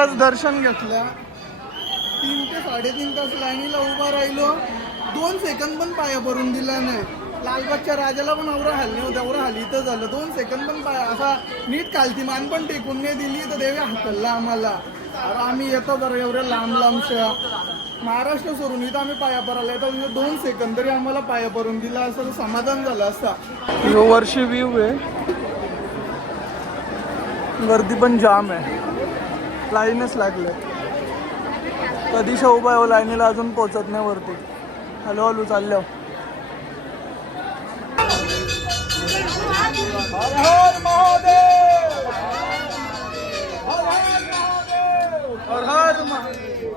आत्ताच दर्शन घेतलं. 3 ते 3.5 तास लाईनीला उभा राहिलो. 2 सेकंद पण पाया भरून दिला नाही. लालबागच्या राजाला पण एवढं हल्ली होतं, एवढं हल्ली तर झालं. 2 सेकंद पण पाया असा नीट खालती मान पण टेकून नाही दिली तर देवी हाकलला आम्हाला. अरे आम्ही येतो बरं एवढ्या लांबशा महाराष्ट्र सोडून इथं आम्ही पाया भरायला येतो. 2 सेकंद तरी आम्हाला पाया भरून दिला असं तर समाधान झालं असता. यो वर्षी व्ह्यू आहे. गर्दी पण जाम आहे, लाईनच लागले. कधीशा उभा आहे लाईनीला, अजून पोहोचत नाही वरती. हॅलो हॅलो चाललो. हर हर महादेव, हर हर महादेव, हर हर महादेव.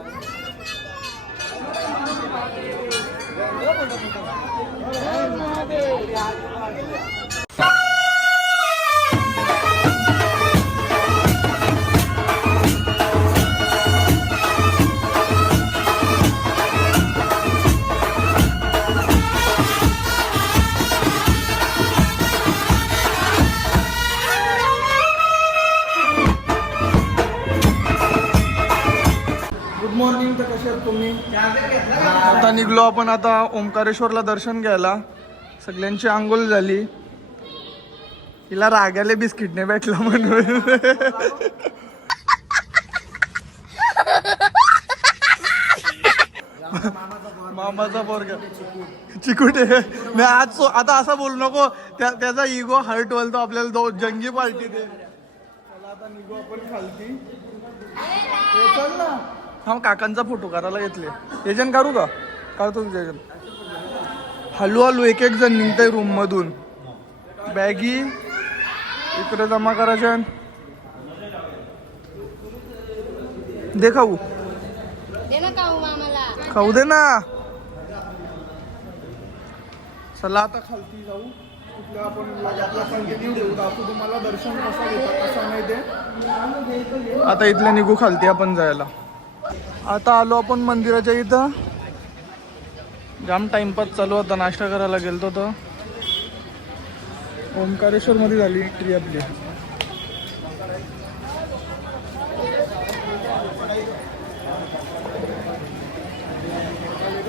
Good morning. तर कसे आहात तुम्ही? आता निघलो आपण आता ओंकारेश्वरला दर्शन घ्यायला. सगळ्यांची आंघोळ झाली. हिला रागाले बिस्किट नाही भेटलं म्हणून. मामाचा पोरगा चिकूट आहे. नाही आज आता असं बोलू नको, त्याचा इगो हर्ट व्हाल तो आपल्याला जंगी पार्टी दे. चला आता निघू आपण खालती. चल ना. हा काकांचा फोटो करायला घेतले. एजन काढू का? काढतो तुझ्या एजन. हळूहळू एक जण निघतंय रूम मधून. बॅगी इकडे जमा करायच्या. दे खाऊ, खाऊ दे ना. चला आता खालती जाऊ. आपण कंटिन्यू घेऊ. दाखवू तुम्हाला दर्शन कसं घेतात कसं नाही ते. आता इथल्या निघू खालती आपण जायला. आता आलो आपण मंदिराच्या इथं. जाम टाइमपास चालू होता. नाश्ता करायला गेलतो तर ओंकारेश्वर मध्ये झाली एंट्री आपली.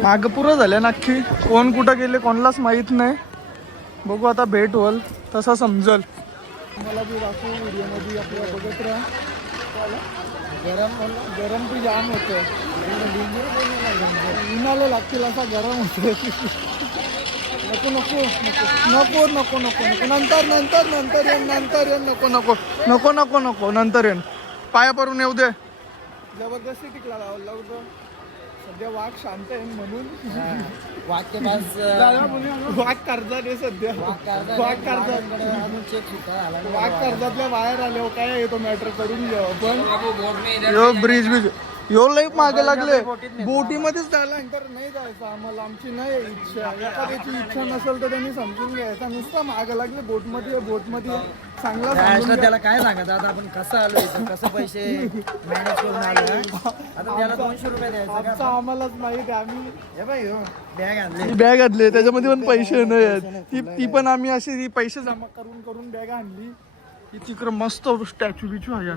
माग पुरं झाल्या नक्की. कोण कुठं गेले कोणालाच माहित नाही. बघू आता भेट होल तसा समजल. मला बी दाखवू व्हिडिओ मध्ये आपल्याला बघत राहा. गरम पण जाम होतं. उन्हाला लागतील असा गरम होतं. नको नको नको नको नको नको नंतर नंतर नंतर येईन नंतर येईन. नको नको नको नको नको नंतर येईन. पाया पडून येऊ दे. जबरदस्ती टिकला लावलं. सध्या वाघ शांत आहे म्हणून वाघ कर्जात आहे सध्या. वाघ कर्जातल्या बाहेर आले. काय येतो मॅटर करून घ्या आपण. यो ब्रिज यो लई मागे लागले. बोटीमध्येच जायला नंतर नाही जायचं आम्हाला. आमची नाही इच्छा. एखाद्याची इच्छा नसेल तर त्यांनी समजून घ्यायचा. नुसतं मागे लागले बोटमध्ये चांगला. त्याला काय सांगत आता आपण कसं आलो इथं, कसं पैसे मॅनेज करून आलो. आता त्याला 200 रुपये द्यायचं आम्हालाच माहिती. आम्ही बॅग आणले त्याच्यामध्ये पण पैसे नाही आहेत. ती पण आम्ही अशी पैसे जमा करून बॅग आणली. तिकडं मस्त स्टॅच्यू बिच्यू आहे.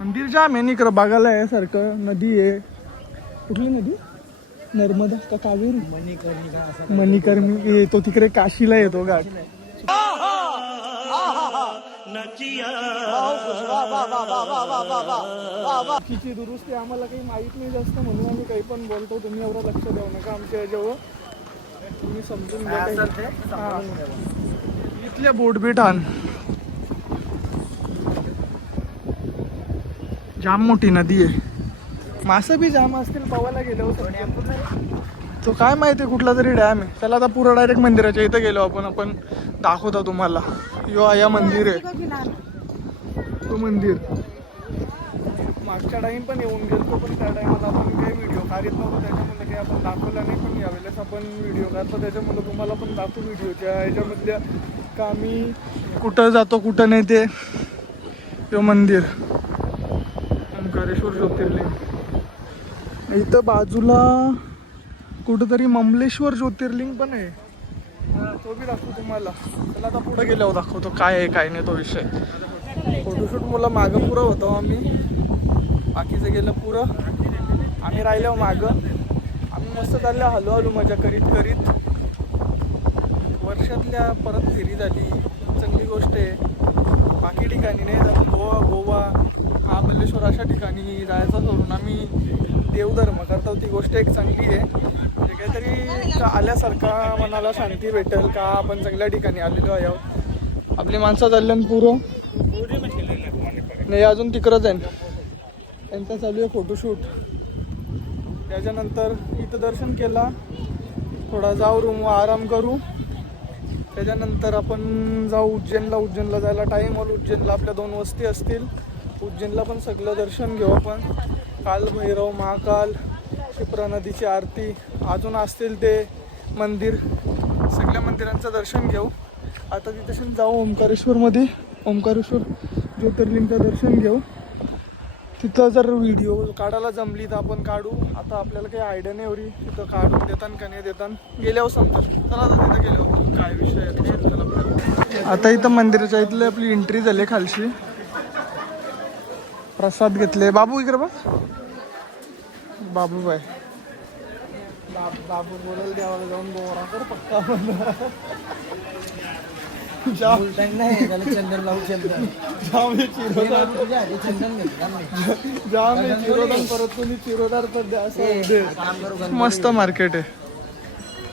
मंदिर जाम आहे इकडं बघायला आहे सारखं. नदी आहे. कुठली नदी? नर्मदा का कावेरी? मणिकर्णी येतो तिकडे. काशीला येतो घाट. बाकीची दुरुस्ती आम्हाला काही माहित नाही जास्त म्हणून आम्ही काही पण बोलतो. तुम्ही एवढं लक्ष देऊ नका आमच्या याच्यावर. तुम्ही समजून घ्या. इथल्या बोट बीट आण. जाम मोठी नदी आहे. मासे बी जाम असतील पवायला गेलो होतो. तो काय माहिती कुठला तरी डॅम आहे. त्याला आता पुरा डायरेक्ट मंदिराच्या इथं गेलो आपण दाखवतो तुम्हाला. यो या मंदिर आहे तो मंदिर. मागच्या टाइम पण येऊन गेलो पण त्या टाइमाला आपण काही व्हिडिओ काढत नव्हतो. त्याच्यामुळे काही आपण दाखवला नाही. पण यावेळेस आपण व्हिडिओ काढतो त्याच्यामुळे तुम्हाला पण दाखवू व्हिडिओच्या याच्यामधल्या का आम्ही कुठं जातो कुठं नाही ते. यो मंदिर ओंकारेश्वर ज्योतिर्लिंग. इथं बाजूला कुठंतरी ममलेश्वर ज्योतिर्लिंग पण आहे. तो बी दाखवू तुम्हाला. चला आता पुढे गेल्यावर दाखवतो काय आहे काय नाही तो विषय. फोटोशूट मुलं मागं पुरं होतो आम्ही, बाकीचं गेलं पुरं, आम्ही राहिलो मागं. आम्ही मस्त चाललो हळूहळू मजा करीत करीत. वर्षातल्या परत फेरी झाली, चांगली गोष्ट आहे. बाकी ठिकाणी नाही जातो, गोवा महाबळेश्वर अशा ठिकाणी जायचं सोडून आम्ही देवधर्म करतो, ती गोष्ट एक चांगली आहे. म्हणजे काहीतरी आल्यासारखा मनाला शांती भेटेल का आपण चांगल्या ठिकाणी आलेलो आहे. आपली माणसं चालल्यान पुरं नाही, अजून तिकडंच आहे, त्यांचा चालू आहे फोटोशूट. त्याच्यानंतर इथं दर्शन केला, थोडा जाऊ रूम आराम करू. त्याच्यानंतर आपण जाऊ उज्जैनला. उज्जैनला जायला टाईम होईल. उज्जैनला आपल्या 2 वस्ती असतील. उज्जैनला पण सगळं दर्शन घेऊ आपण. काल भैरव, महाकाल, क्षिप्रा नदीची आरती, अजून असतील ते मंदिर, सगळ्या मंदिरांचं दर्शन घेऊ. आता तिथे जाऊ ओंकारेश्वरमध्ये, ओंकारेश्वर ज्योतिर्लिंगचं दर्शन घेऊ. तिथं जर व्हिडिओ काढायला जमली तर आपण काढू. आता आपल्याला काही आयडिया नाही एवढी तिथं काढून देतान का नाही देतान, गेल्यावर समजेल. चला आता तिथं गेल्यावर काय विषय आहे ते समजेल आपल्याला. आता इथं मंदिराच्या इथली आपली एंट्री झाली खालशी. प्रसाद घेतले. बाबू इकडे बघ, बाबूबाई बाबू बोलायला देवाला जाऊन बोरा कर पक्का नाही चंदन लावू, चंदन चिरोदान परत तुम्ही चिरोदार तर द्या असं. मस्त मार्केट आहे.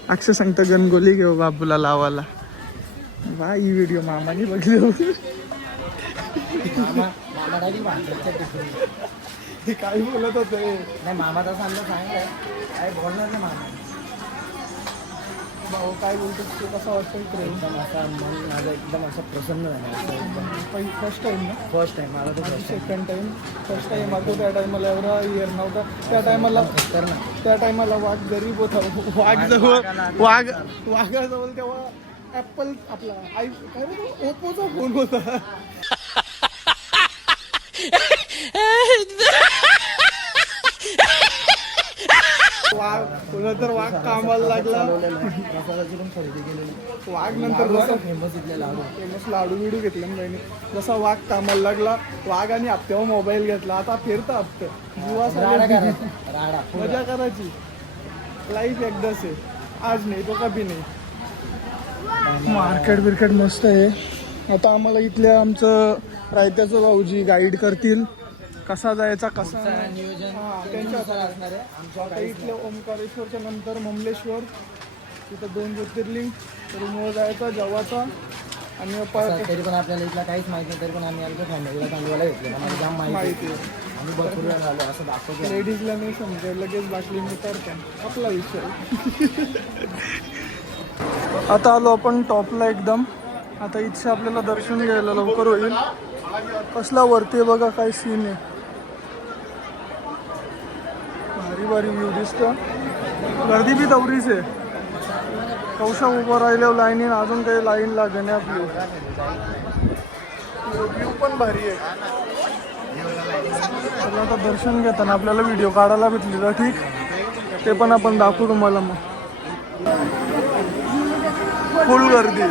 अक्षय सांगतं गणगोली घेऊ बाबूला लावायला. वा ही व्हिडिओ मामाने बघली होती. हे काय बोलत होते? नाही मामा तसं आमचं सांगताय, काय बोलणार नाही मामा. भाऊ काय बोलतो ते कसं वाटतं इकडे? एकदम असा मन माझं एकदम असं प्रसन्न झालं. फर्स्ट टाइम ना? फर्स्ट टाइम मला तर सेकंड टाइम. फर्स्ट टाइम आलो त्या टायमाला एवढा इयर नव्हता. त्या टायमाला वाघ गरीब होता. वाघाजवळ तेव्हा ॲपल आपला काय बोलतो ओप्पोचा फोन होता. तर वाघ कामाला लागला. वाघ नंतर फेमस लाडू बिडू घेतले ना बहिणी. जसा वाघ कामाला लागला, वाघ आणि हप्त्यावर मोबाईल घेतला. आता फिरता हप्ते मजा करायची. लाईफ एकदाच आहे, आज नाही तो कधी नाही. मार्केट बिर्केट मस्त आहे. आता आम्हाला इथल्या आमचं रायत्याचं भाऊजी गाईड करतील कसा जायचा कसा नियोजन त्यांच्या असणार आहे. आता इथल्या ओंकारेश्वरच्या नंतर ममलेश्वर, तिथं 2 ज्योतिर्लिंग, रूमवर जायचा जेवाचा. आणि तरी पण आपल्याला इथला काहीच माहिती नाही, तरी पण आम्ही आमच्या फॅमिलीला चांगल्याला घेतलं. आम्हाला जाम माहिती आहे. आम्ही भरपूर वेळा झालो असं दाखवतो. लेडीजला नाही समजेल, लगेच बाटली मी करतो आपला विषय. आता आलो आपण टॉपला एकदम. आता इथे आपल्याला दर्शन घ्यायला लवकर होईल. कसला वरती बघा काय सीन आहे. भारी भारी व्ह्यू दिसतं. गर्दी बी तेवढीच आहे. कौशा उभं राहिल्यावर लाईनीन अजून काही लाईन लागणे आपली. व्ह्यू पण भारी आहे. चला आता दर्शन घेताना आपल्याला व्हिडिओ काढायला भेटली तर ठीक, ते पण आपण दाखवू तुम्हाला. मग फुल गर्दी.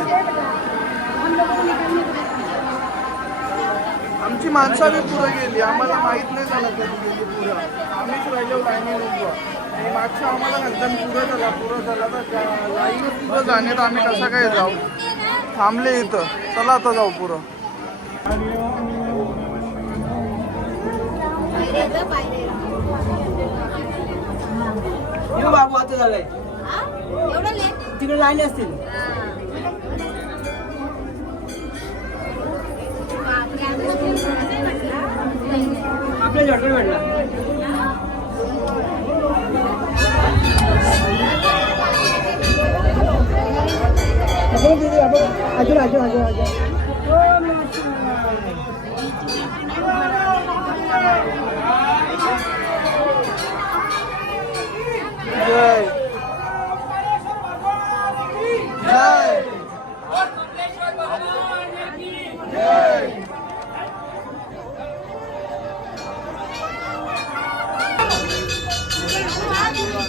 आमची माणसं बी पुढे गेली, आम्हाला माहित नाही झालं कधी गेली पुढं. आम्हीच राहिलो लाईनीवर उभं. आणि मागच्या आम्हाला नंतर पुढं झाला तर लाईन पुढं जाण्यात आम्ही कसं काय जाऊ, थांबले इथं. चला आता जाऊ पुढं. बाबू आता झालंय तिकडे लाईन असतील. आपल्या झटकन भेटला. अजून अजून अजून अजून जय जय जय.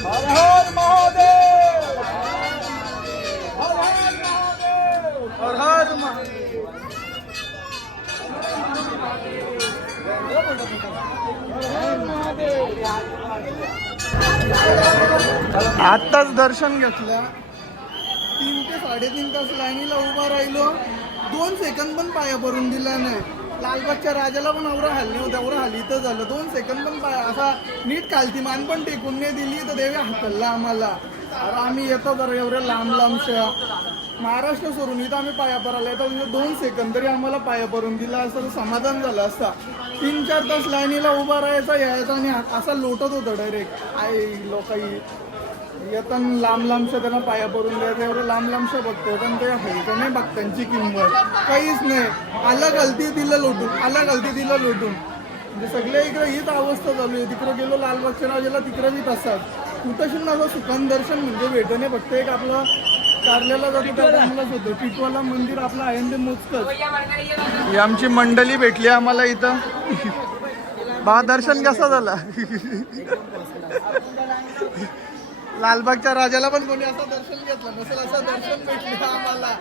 हर हर महादेव, हर हर महादेव, हर हर महादेव. आत्ताच दर्शन घेतलं, 3 ते 3.5 तास लाईनीला उभा राहिलो, 2 सेकंद पण पाया भरून दिला नाही. लालबागच्या राजाला पण औरा हल्ली होता, औरा हल्ली तर झालं, 2 सेकंद पण पाया असा नीट खालती मान पण टेकून नाही दिली तर देवी हाकलला आम्हाला. अरे आम्ही येतो बरं एवढ्या लांबशा महाराष्ट्र सोडून इथं आम्ही पाया भरायला येतो, 2 सेकंद तरी आम्हाला पाया भरून दिला असं तर समाधान झालं असता. 3-4 तास लाईनीला उभा राहायचा यायचा आणि असा लोटत होतं डायरेक्ट. लोकांनी येताना लांबशा त्यांना पाया भरून द्यायचं, एवढं लांबशा बघतो पण ते हलकं नाही भक्तांची किंमत काहीच नाही. आला गलती दिलं लोटून म्हणजे सगळ्या इकडे हीच अवस्था चालू आहे. तिकडं गेलो लालबागच्या राजाला, तिकडं बी तसाच. कुठंशी असं सुखान दर्शन म्हणजे भेटणे, फक्त एक आपलं कारल्याला जातो त्या टाइमलाच होतं. टिटवाला मंदिर आपलं आहे ते मोजकंच. ही आमची मंडळी भेटली आम्हाला इथं. बा दर्शन कसं झालं? लालबागच्या राजाला पण कोणी असं दर्शन घेतलं नसेल, असं दर्शन भेटलं आम्हाला.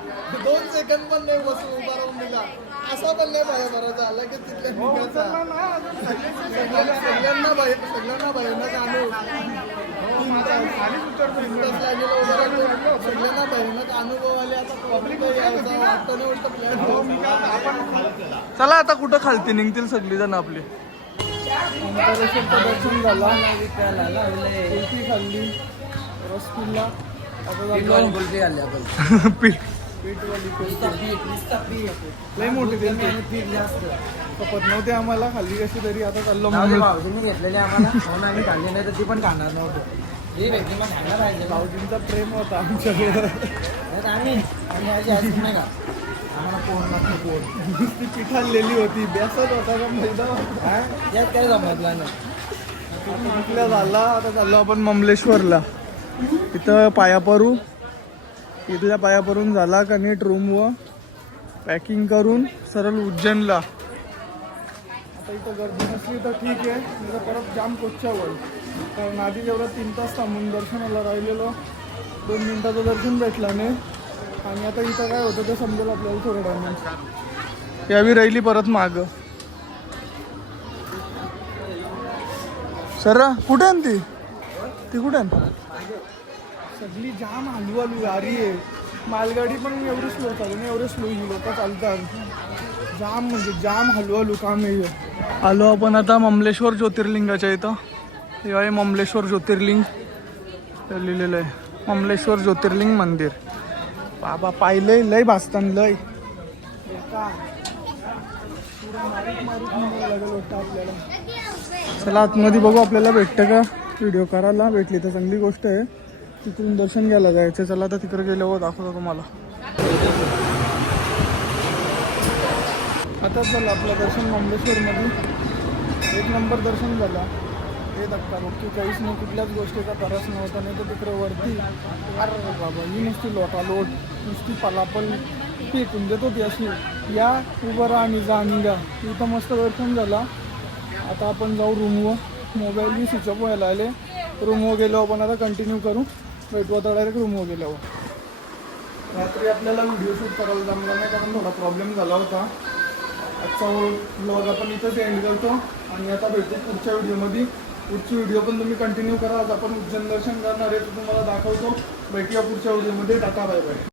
2 सेकंद पण नाही बसून उभा राहून दिला, असा पण नाही पाया बरोबर आला की तिथल्या निघायचा. सगळ्यांना भयानक अनुभव, सगळ्यांना भयानक अनुभव आले. आता चला आता कुठं खालती निघतील सगळी जण आपली. दर्शन झाला, कुल्फी खाल्ली, रसगुल्ला, लय मोठी पीठ जास्त कपत नव्हते आम्हाला, खाल्ली कशी तरी. आता चाललो भाऊजींनी घेतलेली आम्हाला म्हणून आम्ही खाल्ली, नाही तर ती पण खाणार नव्हतं. हे व्यक्ती मग खायला पाहिजे, भाऊजींचा प्रेम होता आमच्याकडे. आम्ही नाही का आम्हाला पोट नुसती पिठालेली होती, बेसत होता का मैदा होता, यात काय जमतलं नाही. झाला आता चाललो आपण ममलेश्वरला. इथं पाया परू, इथल्या पाया परून झाला का नीट रूम व पॅकिंग करून सरळ उज्जैनला. आता इथं गर्दी नसली तर ठीक आहे, नाही परत जाम कोच्च्यावर. कारण आधी जेवढं 3 तास थांबून दर्शनाला राहिलेलो, 2 मिनिटाचं दर्शन भेटलं नाही. आणि आता इथं काय होतं ते समजेल आपल्याला थोड्या टायमात. यावी राहिली परत माग. सर कुठे आहे ती कुठे आहे? सगळी जाम हलू गाडी आहे. मालगाडी पण एवढी स्लो चालू नाही, एवढे स्लो ही लोक चालतात. जाम म्हणजे जाम हलू काम आहे. आलो आपण आता ममलेश्वर ज्योतिर्लिंगाच्या इथं. हे आहे ममलेश्वर ज्योतिर्लिंग लिहिलेलं आहे, ममलेश्वर ज्योतिर्लिंग मंदिर. बाबा पाहिलंय, लय भासतान लय. आपल्याला चला आतमध्ये बघू आपल्याला भेटतं का. व्हिडिओ करायला भेटली तर चांगली गोष्ट आहे. तिकडून दर्शन घ्यायला जायचं. चला आता तिकडे गेल्यावर दाखवतो तुम्हाला. आताच झालं आपलं दर्शन ममलेश्वरमध्ये, 1 नंबर दर्शन झाला. हे धक्का बघतो काहीच नाही, कुठल्याच गोष्टीचा त्रास नव्हता. नाही तर तिकडे वरती अरे बाबा ही नुसती लोटालोट, नुसती पलापल फेकून देत होती अशी. या उभं राहा आणि जा निघा. इथं मस्त दर्शन झाला. आता आपण जाऊ रूमवर. मोबाईलही स्विच ऑफ व्हायला आले. रूमवर गेलो आपण, आता कंटिन्यू करू. भेटू आता डायरेक्ट रूमवर गेल्यावर. रात्री आपल्याला व्हिडिओ शूट करायला जमला नाही कारण थोडा प्रॉब्लेम झाला होता. आजचा व्लॉग आपण इथंच एंड करतो आणि आता भेटतो पुढच्या व्हिडिओमध्ये. पुढची व्हिडिओ पण तुम्ही कंटिन्यू करा. आज आपण उज्जैन दर्शन करणार आहे, तर तुम्हाला दाखवतो. भेटूया पुढच्या व्हिडिओमध्ये. Tata bye bye.